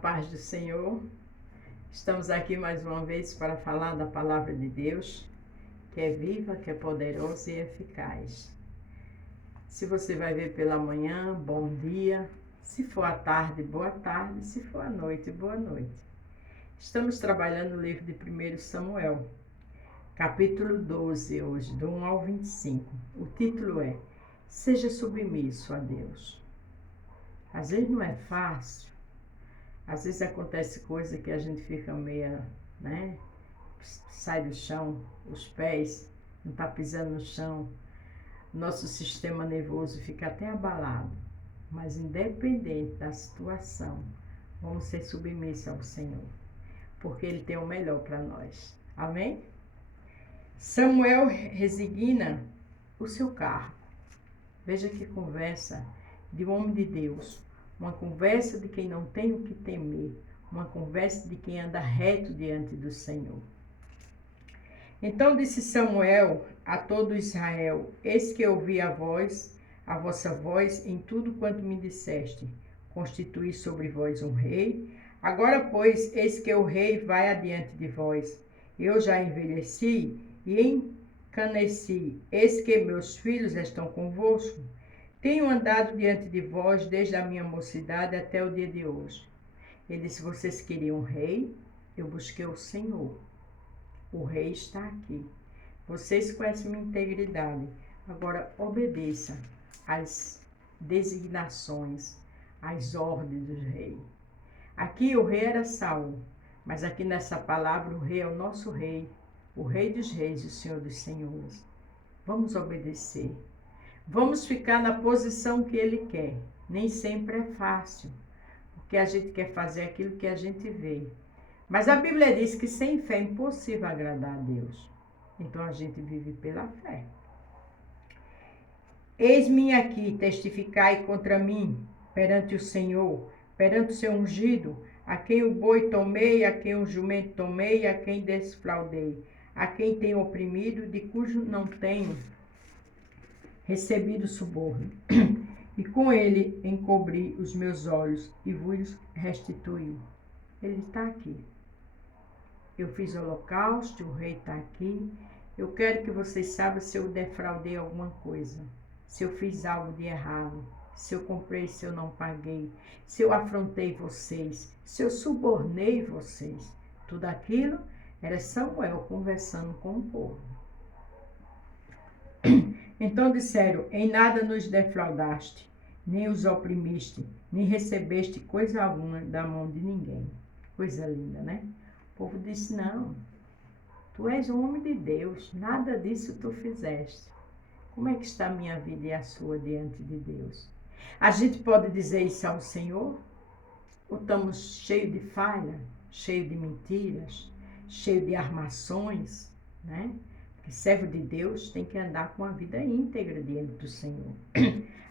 paz do Senhor. Estamos aqui mais uma vez para falar da palavra de Deus, que é viva, que é poderosa e eficaz. Se você vai ver pela manhã, bom dia. Se for à tarde, boa tarde. Se for à noite, boa noite. Estamos trabalhando o livro de 1 Samuel, capítulo 12, hoje, do 1 ao 25. O título é Seja submisso a Deus. Às vezes não é fácil. Às vezes acontece coisa que a gente fica meia, sai do chão, os pés, não está pisando no chão. Nosso sistema nervoso fica até abalado. Mas independente da situação, vamos ser submissos ao Senhor, porque Ele tem o melhor para nós. Amém? Samuel resigna o seu carro. Veja que conversa de um homem de Deus. Uma conversa de quem não tem o que temer, uma conversa de quem anda reto diante do Senhor. Então disse Samuel a todo Israel: Eis que ouvi a vossa voz em tudo quanto me disseste, constituí sobre vós um rei. Agora, pois, eis que o rei vai adiante de vós. Eu já envelheci e encaneci, eis que meus filhos estão convosco. Tenho andado diante de vós desde a minha mocidade até o dia de hoje. Ele disse: vocês queriam um rei, eu busquei o Senhor. O rei está aqui. Vocês conhecem minha integridade. Agora obedeça às designações, às ordens do rei. Aqui o rei era Saul, mas aqui nessa palavra o rei é o nosso rei, o rei dos reis, o Senhor dos senhores. Vamos obedecer. Vamos ficar na posição que Ele quer. Nem sempre é fácil, porque a gente quer fazer aquilo que a gente vê. Mas a Bíblia diz que sem fé é impossível agradar a Deus. Então a gente vive pela fé. Eis-me aqui, testificai contra mim, perante o Senhor, perante o seu ungido, a quem o boi tomei, a quem o jumento tomei, a quem desfraudei, a quem tenho oprimido, de cujo não tenho recebido suborno, e com ele encobri os meus olhos e vos restituí. Ele está aqui. Eu fiz holocausto, o rei está aqui. Eu quero que vocês saibam se eu defraudei alguma coisa, se eu fiz algo de errado, se eu comprei, se eu não paguei, se eu afrontei vocês, se eu subornei vocês. Tudo aquilo era Samuel conversando com o povo. Então disseram: em nada nos defraudaste, nem os oprimiste, nem recebeste coisa alguma da mão de ninguém. Coisa linda, né? O povo disse: não, tu és um homem de Deus, nada disso tu fizeste. Como é que está a minha vida e a sua diante de Deus? A gente pode dizer isso ao Senhor? Ou estamos cheios de falha, cheios de mentiras, cheios de armações, né? Porque servo de Deus tem que andar com a vida íntegra diante do Senhor.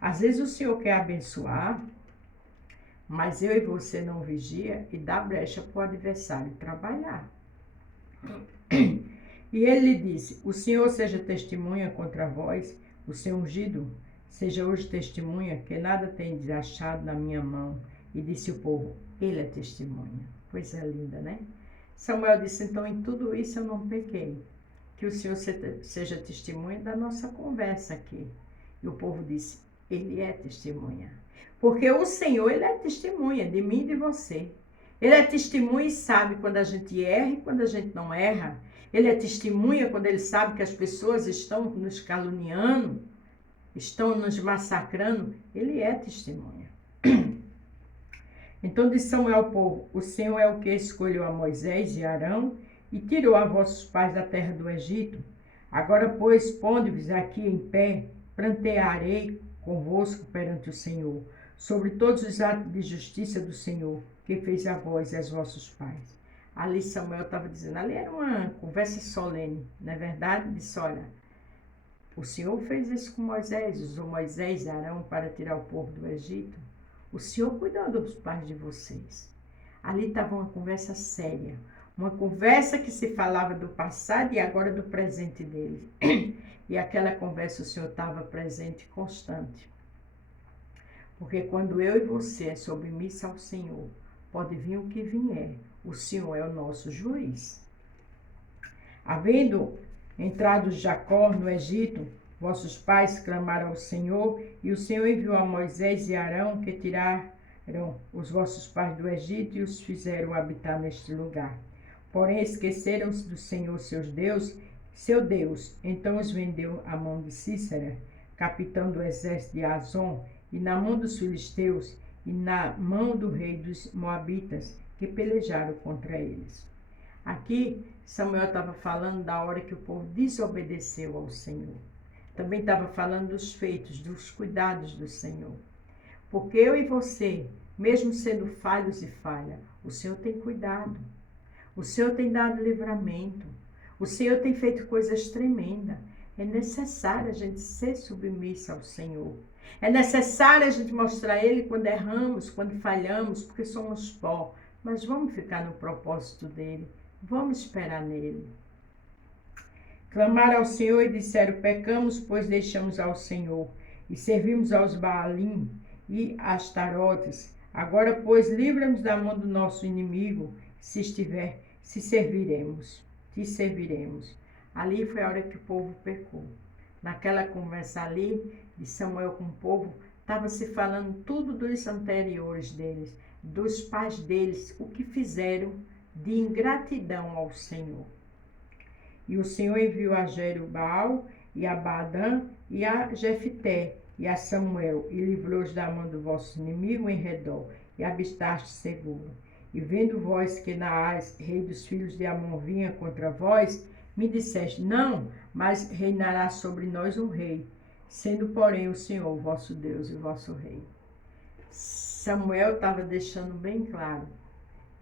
Às vezes o Senhor quer abençoar, mas eu e você não vigia e dá brecha para o adversário trabalhar. E ele lhe disse: o Senhor seja testemunha contra vós, o seu ungido seja hoje testemunha, que nada tem achado na minha mão. E disse o povo: ele é testemunha. Coisa linda, né? Samuel disse: então em tudo isso eu não pequei. Que o Senhor seja testemunha da nossa conversa aqui. E o povo disse: ele é testemunha. Porque o Senhor, Ele é testemunha de mim e de você. Ele é testemunha e sabe quando a gente erra e quando a gente não erra. Ele é testemunha quando Ele sabe que as pessoas estão nos caluniando, estão nos massacrando. Ele é testemunha. Então disse Samuel ao povo: o Senhor é o que escolheu a Moisés e Arão e tirou a vossos pais da terra do Egito. Agora, pois, ponde-vos aqui em pé, prantearei convosco perante o Senhor, sobre todos os atos de justiça do Senhor, que fez a vós e aos vossos pais. Ali Samuel estava dizendo, ali era uma conversa solene, não é verdade? Disse: olha, o Senhor fez isso com Moisés, usou Moisés e Arão para tirar o povo do Egito. O Senhor cuidou dos pais de vocês. Ali estava uma conversa séria, uma conversa que se falava do passado e agora do presente dele. E aquela conversa o Senhor estava presente, constante. Porque quando eu e você é submissa ao Senhor, pode vir o que vier. O Senhor é o nosso juiz. Havendo entrado Jacó no Egito, vossos pais clamaram ao Senhor, e o Senhor enviou a Moisés e Arão, que tiraram os vossos pais do Egito e os fizeram habitar neste lugar. Porém esqueceram-se do Senhor seu Deus. Então os vendeu à mão de Sísera, capitão do exército de Azon, e na mão dos filisteus, e na mão do rei dos moabitas, que pelejaram contra eles. Aqui Samuel estava falando da hora que o povo desobedeceu ao Senhor. Também estava falando dos feitos, dos cuidados do Senhor. Porque eu e você, mesmo sendo falhos e falha, o Senhor tem cuidado. O Senhor tem dado livramento. O Senhor tem feito coisas tremendas. É necessário a gente ser submissa ao Senhor. É necessário a gente mostrar a Ele quando erramos, quando falhamos, porque somos pó. Mas vamos ficar no propósito dEle. Vamos esperar nele. Clamaram ao Senhor e disseram: pecamos, pois deixamos ao Senhor, e servimos aos Baalim e Astarotes. Agora, pois, livra-nos da mão do nosso inimigo, te serviremos. Ali foi a hora que o povo pecou. Naquela conversa ali, de Samuel com o povo, estava se falando tudo dos anteriores deles, dos pais deles, o que fizeram de ingratidão ao Senhor. E o Senhor enviou a Jerubaal, e a Baadã, e a Jefté, e a Samuel, e livrou-os da mão do vosso inimigo em redor, e habistaste seguro. E vendo vós que Naás, rei dos filhos de Amon, vinha contra vós, me disseste: não, mas reinará sobre nós um rei, sendo porém o Senhor, o vosso Deus e o vosso rei. Samuel estava deixando bem claro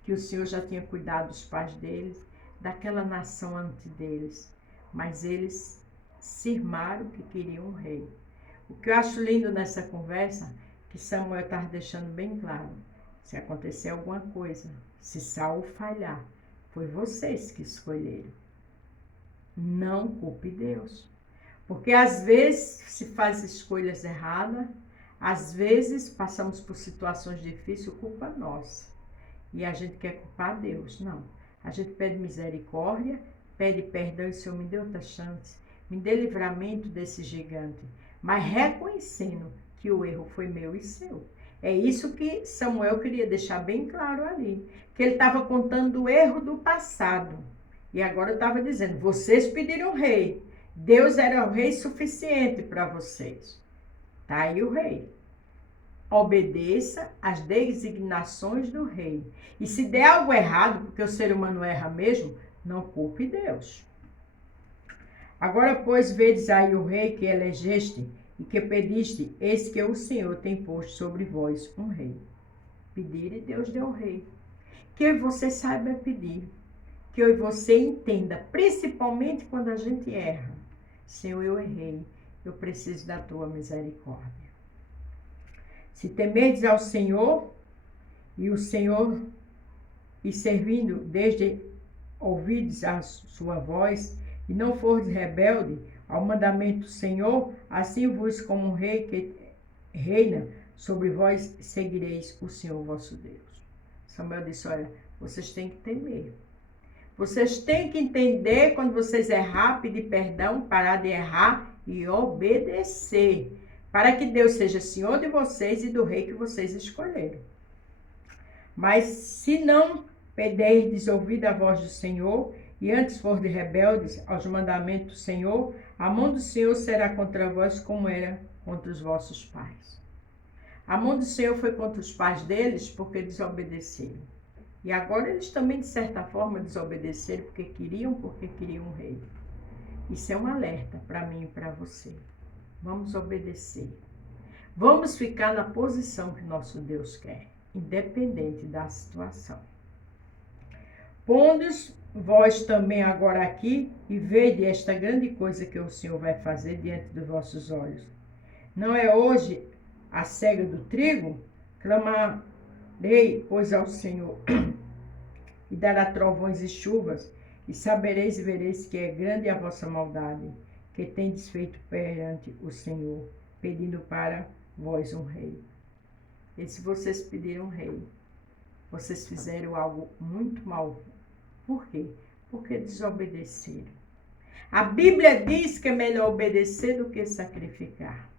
que o Senhor já tinha cuidado dos pais deles, daquela nação antes deles, mas eles cismaram que queriam um rei. O que eu acho lindo nessa conversa, que Samuel estava deixando bem claro: se acontecer alguma coisa, se Saul falhar, foi vocês que escolheram. Não culpe Deus. Porque às vezes se faz escolhas erradas, às vezes passamos por situações difíceis, culpa nossa. E a gente quer culpar Deus. Não. A gente pede misericórdia, pede perdão, e Senhor, me dê outra chance, me dê livramento desse gigante, mas reconhecendo que o erro foi meu e seu. É isso que Samuel queria deixar bem claro ali, que ele estava contando o erro do passado. E agora estava dizendo: vocês pediram rei, Deus era o rei suficiente para vocês. Tá aí o rei. Obedeça às designações do rei. E se der algo errado, porque o ser humano erra mesmo, não culpe Deus. Agora, pois, vedes aí o rei que elegeste e que pediste, eis que o Senhor tem posto sobre vós um rei. Pedir e Deus deu o rei. Que você saiba pedir. Que eu e você entenda, principalmente quando a gente erra: Senhor, eu errei, eu preciso da tua misericórdia. Se temerdes ao Senhor, e servindo desde ouvides a sua voz, e não fordes rebelde ao mandamento do Senhor, assim vos como um rei que reina sobre vós, seguireis o Senhor vosso Deus. Samuel disse: olha, vocês têm que temer. Vocês têm que entender quando vocês errar, pedir perdão, parar de errar e obedecer, para que Deus seja Senhor de vocês e do rei que vocês escolheram. Mas se não pederdes ouvido a voz do Senhor, e antes fordes rebeldes aos mandamentos do Senhor, a mão do Senhor será contra vós como era contra os vossos pais. A mão do Senhor foi contra os pais deles porque desobedeceram. E agora eles também, de certa forma, desobedeceram porque queriam um rei. Isso é um alerta para mim e para você. Vamos obedecer. Vamos ficar na posição que nosso Deus quer, independente da situação. Pondes vós também agora aqui e vede esta grande coisa que o Senhor vai fazer diante dos vossos olhos. Não é hoje a cega do trigo? Clamarei, pois, ao Senhor, e dará trovões e chuvas, e sabereis e vereis que é grande a vossa maldade, que tendes feito perante o Senhor, pedindo para vós um rei. E se vocês pediram um rei, Vocês fizeram algo muito mal. Por quê? Porque desobedeceram. A Bíblia diz que é melhor obedecer do que sacrificar.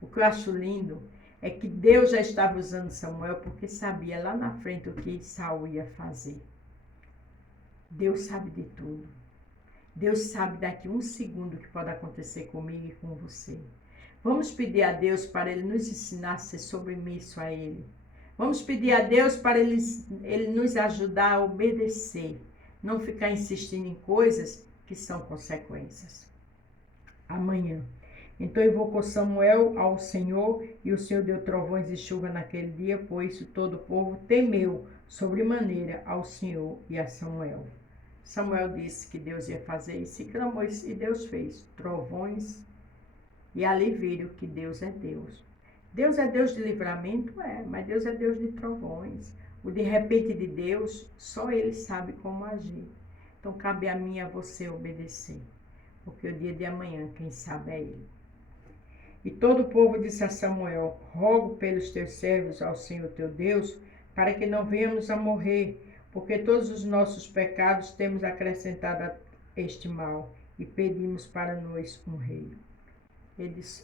O que eu acho lindo é que Deus já estava usando Samuel porque sabia lá na frente o que Saul ia fazer. Deus sabe de tudo. Deus sabe daqui um segundo o que pode acontecer comigo e com você. Vamos pedir a Deus para Ele nos ensinar a ser submisso a Ele. Vamos pedir a Deus para Ele nos ajudar a obedecer. Não ficar insistindo em coisas que são consequências. Amanhã. Então invocou Samuel ao Senhor, e o Senhor deu trovões e chuva naquele dia, por isso todo o povo temeu sobremaneira ao Senhor e a Samuel. Samuel disse que Deus ia fazer isso e clamou isso, e Deus fez trovões, e ali viram que Deus é Deus. Deus é Deus de livramento? Mas Deus é Deus de trovões. O de repente de Deus, só Ele sabe como agir. Então cabe a mim e a você obedecer, porque o dia de amanhã, quem sabe é Ele. E todo o povo disse a Samuel: rogo pelos teus servos ao Senhor teu Deus, para que não venhamos a morrer, porque todos os nossos pecados temos acrescentado a este mal, e pedimos para nós um rei.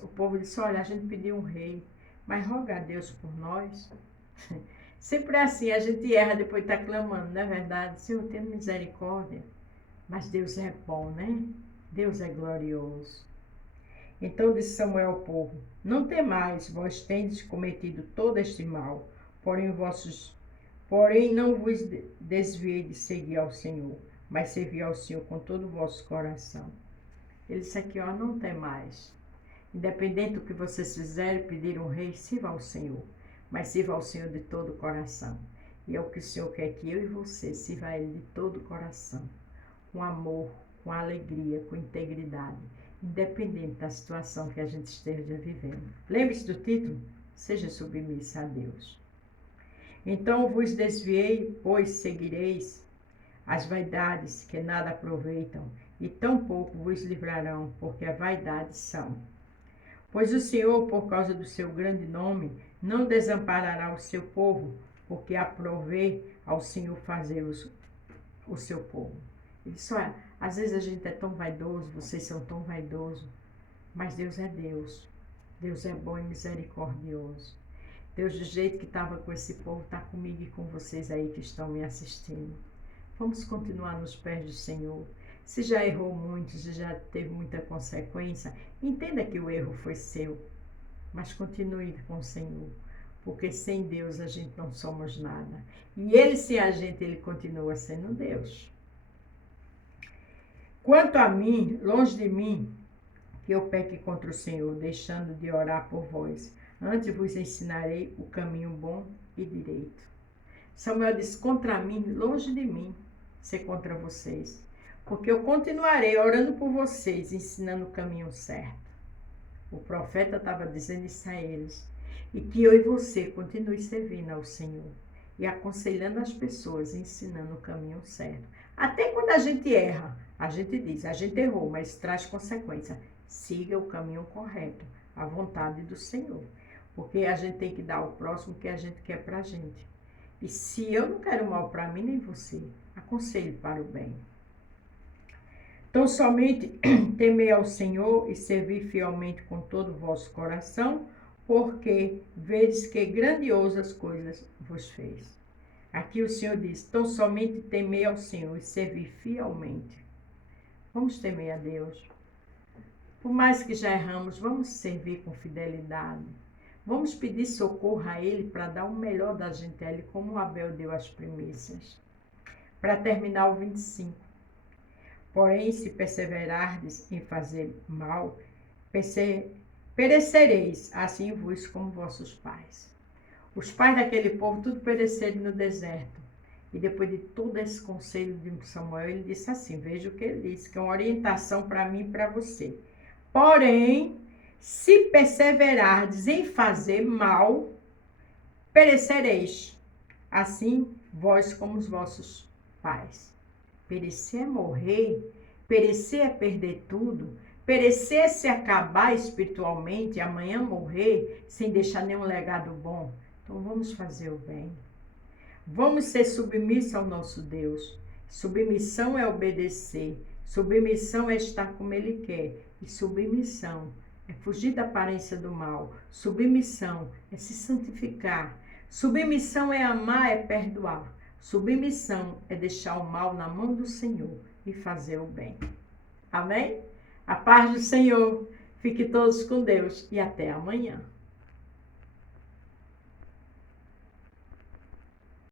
O povo disse: olha, a gente pediu um rei, mas roga a Deus por nós. Sempre é assim, a gente erra depois de estar clamando, não é verdade? Senhor, tenha misericórdia. Mas Deus é bom, né? Deus é glorioso. Então disse Samuel ao povo: não temais, vós tendes cometido todo este mal, porém não vos desviei de seguir ao Senhor, mas servi ao Senhor com todo o vosso coração. Ele disse aqui, ó, não temais. Independente do que vocês fizerem, pedir um rei, sirva ao Senhor, mas sirva ao Senhor de todo o coração. E é o que o Senhor quer que eu e você sirva a Ele de todo o coração, com amor, com alegria, com integridade, independente da situação que a gente esteja vivendo. Lembre-se do título? Seja submissa a Deus. Então vos desviei, pois seguireis as vaidades que nada aproveitam, e tão pouco vos livrarão, porque a vaidade são. Pois o Senhor, por causa do seu grande nome, não desamparará o seu povo, porque aprovê ao Senhor fazer o seu povo. Ele disse, olha, às vezes a gente é tão vaidoso, vocês são tão vaidosos, mas Deus é Deus. Deus é bom e misericordioso. Deus, do jeito que estava com esse povo, está comigo e com vocês aí que estão me assistindo. Vamos continuar nos pés do Senhor. Se já errou muito, se já teve muita consequência, entenda que o erro foi seu, mas continue com o Senhor, porque sem Deus a gente não somos nada. E Ele, sem a gente, Ele continua sendo Deus. Quanto a mim, longe de mim, que eu peque contra o Senhor, deixando de orar por vós. Antes vos ensinarei o caminho bom e direito. Samuel disse, contra mim, longe de mim, ser contra vocês. Porque eu continuarei orando por vocês, ensinando o caminho certo. O profeta estava dizendo isso a eles. E que eu e você continue servindo ao Senhor. E aconselhando as pessoas, ensinando o caminho certo. Até quando a gente erra, a gente diz, a gente errou, mas traz consequência. Siga o caminho correto, a vontade do Senhor. Porque a gente tem que dar ao próximo o que a gente quer para a gente. E se eu não quero mal para mim, nem você, aconselho para o bem. Então, somente temei ao Senhor e servi fielmente com todo o vosso coração, porque vedes que grandiosas coisas vos fez. Aqui o Senhor diz, então somente temei ao Senhor e servi fielmente. Vamos temer a Deus. Por mais que já erramos, vamos servir com fidelidade. Vamos pedir socorro a Ele para dar o melhor da gente a Ele, como Abel deu as primícias. Para terminar o 25. Porém, se perseverardes em fazer mal, perecereis, assim vos como vossos pais. Os pais daquele povo tudo pereceram no deserto. E depois de todo esse conselho de Samuel, ele disse assim, veja o que ele disse, que é uma orientação para mim e para você. Porém, se perseverardes em fazer mal, perecereis, assim vós como os vossos pais. Perecer é morrer, perecer é perder tudo, perecer é se acabar espiritualmente, amanhã morrer sem deixar nenhum legado bom. Então vamos fazer o bem. Vamos ser submissos ao nosso Deus. Submissão é obedecer. Submissão é estar como Ele quer. E submissão é fugir da aparência do mal. Submissão é se santificar. Submissão é amar, é perdoar. Submissão é deixar o mal na mão do Senhor e fazer o bem. Amém? A paz do Senhor. Fique todos com Deus e até amanhã.